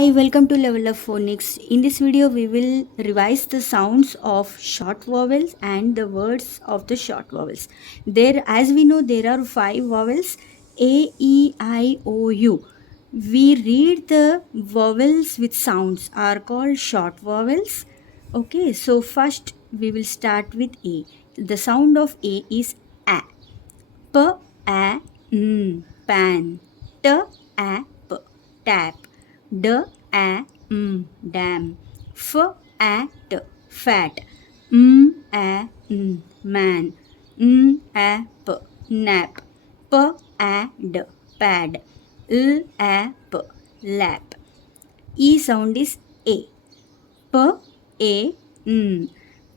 Hi, welcome to Level of Phonics. In this video, we will revise the sounds of short vowels and the words of the short vowels. As we know, there are five vowels: A, E, I, O, U. We read the vowels with sounds are called short vowels. Okay, so first we will start with A. The sound of A is A. P, A, N, pan. T, A, P, tap. D, A, dam. F, A, T, fat. A, man. A, P, nap. P, A, D, pad. L, A, P, lap. E sound is A. P, A,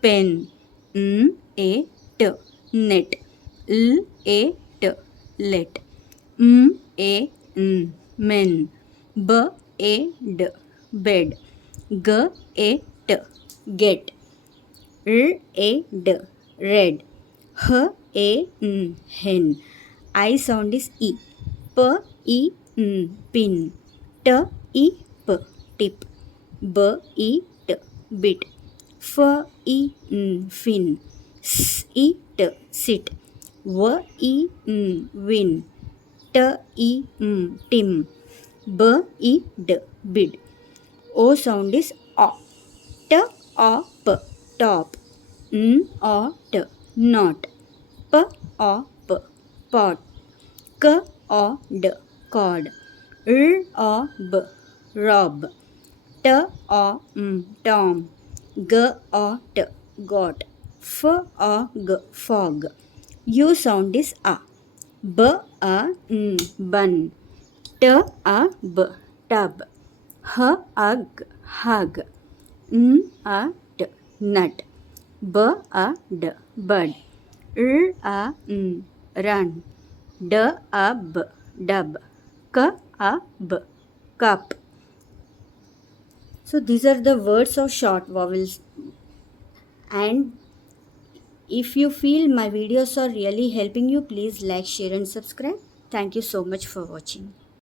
pen. A, T, net. L, A, T, let. A, men. B, A, D, bed. G, A, T, get. R, A, D, red. H, A, hen. I sound is E. P, E, pin. T, E, P, tip. B, E, T, bit. F, E, fin. S, E, T, sit. W, E, win. T, E, tim. B, E, D, bid. O sound is O. T, O, P, top. N, O, T, not. P, O, P, pot. K, O, D, cord. R, O, B, rob. T, O, tom. G, O, T, got. F, O, G, fog. U sound is A. B, A, bun. T, A, B, tub. H, A, G, hug. N, A, T, nut. B, A, D, bud. R, A, run. D, A, B, dub. K, A, B, cup. So these are the words of short vowels. And if you feel my videos are really helping you, please like, share and subscribe. Thank you so much for watching.